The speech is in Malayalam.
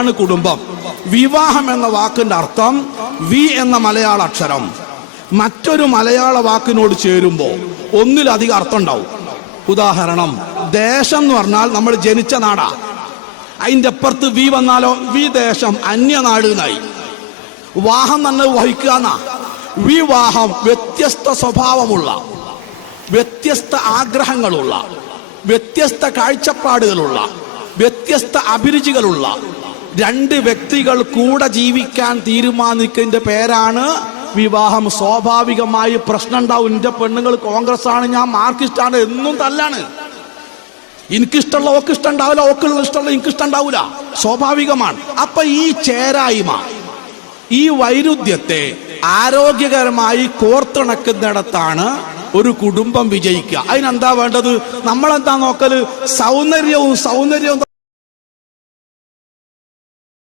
ഒന്നാണ് കുടുംബം. വിവാഹം എന്ന വാക്കിന്റെ അർത്ഥം വി എന്ന മലയാള അക്ഷരം മറ്റൊരു മലയാള വാക്കിനോട് ചേരുമ്പോൾ ഒന്നിലധികം അർത്ഥം ഉണ്ടാവും. ഉദാഹരണം, ദേശം എന്ന് പറഞ്ഞാൽ നമ്മൾ ജനിച്ച നാടാ. അതിൻ്റെ അപ്പുറത്ത് വി വന്നാലോ വിദേശം, അന്യനാട് എന്നായി. വാഹം തന്നെ വഹിക്കുക എന്നാ. വിവാഹം വ്യത്യസ്ത സ്വഭാവമുള്ള, വ്യത്യസ്ത ആഗ്രഹങ്ങളുള്ള, വ്യത്യസ്ത കാഴ്ചപ്പാടുകളുള്ള, വ്യത്യസ്ത അഭിരുചികളുള്ള രണ്ട് വ്യക്തികൾ കൂടെ ജീവിക്കാൻ തീരുമാനിക്കുന്നതിന്റെ പേരാണ് വിവാഹം. സ്വാഭാവികമായി പ്രശ്നം ഉണ്ടാവും. എൻ്റെ പെണ്ണുങ്ങൾ കോൺഗ്രസ് ആണ്, ഞാൻ മാർക്സിസ്റ്റാണ്, എന്നും തല്ലാണ്. എനിക്കിഷ്ടമുള്ള ഓക്ക് ഇഷ്ടം ഉണ്ടാവില്ല, ഓക്കുള്ള ഇഷ്ടമുള്ള എനിക്ക് ഇഷ്ടം ഉണ്ടാവില്ല. സ്വാഭാവികമാണ്. അപ്പൊ ഈ ചേരായ്മ, ഈ വൈരുദ്ധ്യത്തെ ആരോഗ്യകരമായി കോർത്തിണക്കുന്നിടത്താണ് ഒരു കുടുംബം വിജയിക്കുക. അതിനെന്താ വേണ്ടത്? നമ്മളെന്താ നോക്കല്? സൗന്ദര്യവും